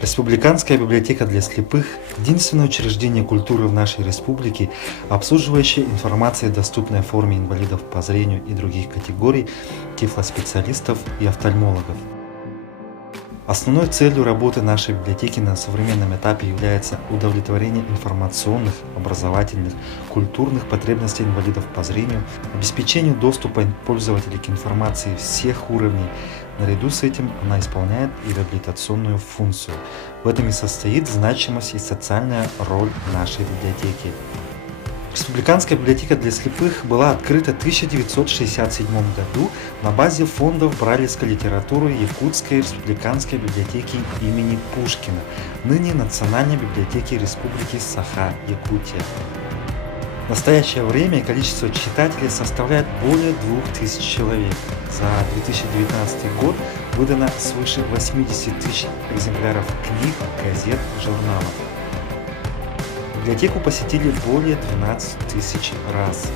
Республиканская библиотека для слепых– единственное учреждение культуры в нашей республике, обслуживающее информацией, доступной в форме инвалидов по зрению и других категорий, тифлоспециалистов и офтальмологов. Основной целью работы нашей библиотеки на современном этапе является удовлетворение информационных, образовательных, культурных потребностей инвалидов по зрению, обеспечению доступа пользователей к информации всех уровней. Наряду с этим она исполняет и реабилитационную функцию. В этом и состоит значимость и социальная роль нашей библиотеки. Республиканская библиотека для слепых была открыта в 1967 году на базе фондов брайлевской литературы Якутской республиканской библиотеки имени Пушкина, ныне Национальной библиотеки Республики Саха-Якутия. В настоящее время количество читателей составляет более 2000 человек. За 2019 год выдано свыше 80 тысяч экземпляров книг, газет, журналов. Библиотеку посетили более 12 тысяч раз.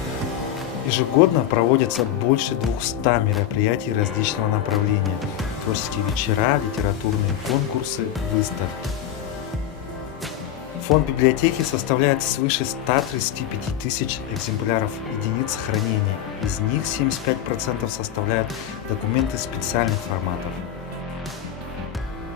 Ежегодно проводятся больше 200 мероприятий различного направления: творческие вечера, литературные конкурсы, выставки. Фонд библиотеки составляет свыше 135 тысяч экземпляров единиц хранения. Из них 75% составляют документы специальных форматов.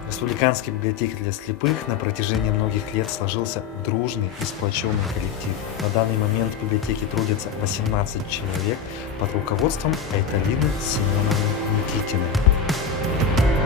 В Республиканской библиотеке для слепых на протяжении многих лет сложился дружный и сплоченный коллектив. На данный момент в библиотеке трудятся 18 человек под руководством Айталины Семеновны Никитиной.